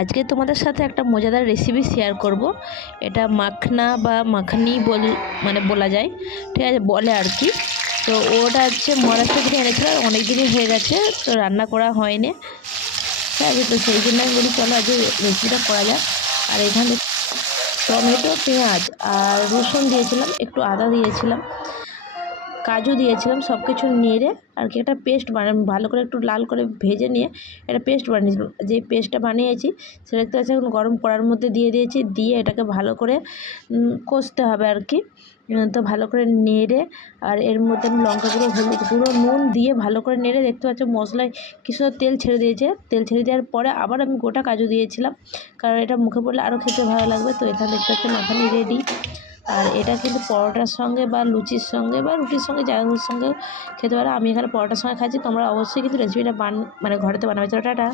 আজকে তোমাদের সাথে একটা মজাদার রেসিপি শেয়ার করব। এটা মাখনা বা মাখনি বলা যায়, ঠিক আছে, বলে আর কি। তো ওটা হচ্ছে মহারাষ্ট্র থেকে এনেছিল, অনেক দিনই হয়ে গেছে, তো রান্না করা হয়নি, ঠিক আছে। তো সেই জন্য আমি বলি চলো আজকে রেসিপিটা করা যাক। আর এখানে টমেটো, পেঁয়াজ আর রসুন দিয়েছিলাম, একটু আদা দিয়েছিলাম, কাজু দিয়েছিলাম, সব কিছু নেড়ে আর কি একটা পেস্ট ভালো করে একটু লাল করে ভেজে নিয়ে একটা পেস্ট বানিয়েছিলাম। যে পেস্টটা বানিয়েছি সেটা একটু আছে এখন গরম কড়ার মধ্যে দিয়ে দিয়েছি, দিয়ে এটাকে ভালো করে কষতে হবে আর কি। তো ভালো করে নেড়ে আর এর মধ্যে আমি লঙ্কা গুঁড়ো, হলুদ গুঁড়ো, নুন দিয়ে ভালো করে নেড়ে, দেখতে পাচ্ছ মশলায় কি সুন্দর তেল ছেড়ে দিয়েছে। তেল ছেড়ে দেওয়ার পরে আবার আমি গোটা কাজু দিয়েছিলাম, কারণ এটা মুখে পড়লে আরও খেতে ভালো লাগবে। তো এখানে দেখতে পাচ্ছ মাখানি রেডি। আর এটা কিন্তু পরোটার সঙ্গে বা লুচির সঙ্গে বা রুটির সঙ্গে যার সঙ্গেও খেতে পারো। আমি এখানে পরোটার সঙ্গে খাচ্ছি, তোমরা অবশ্যই কিন্তু রেসিপিটা ঘরেতে বানাবে। চলো টাটা।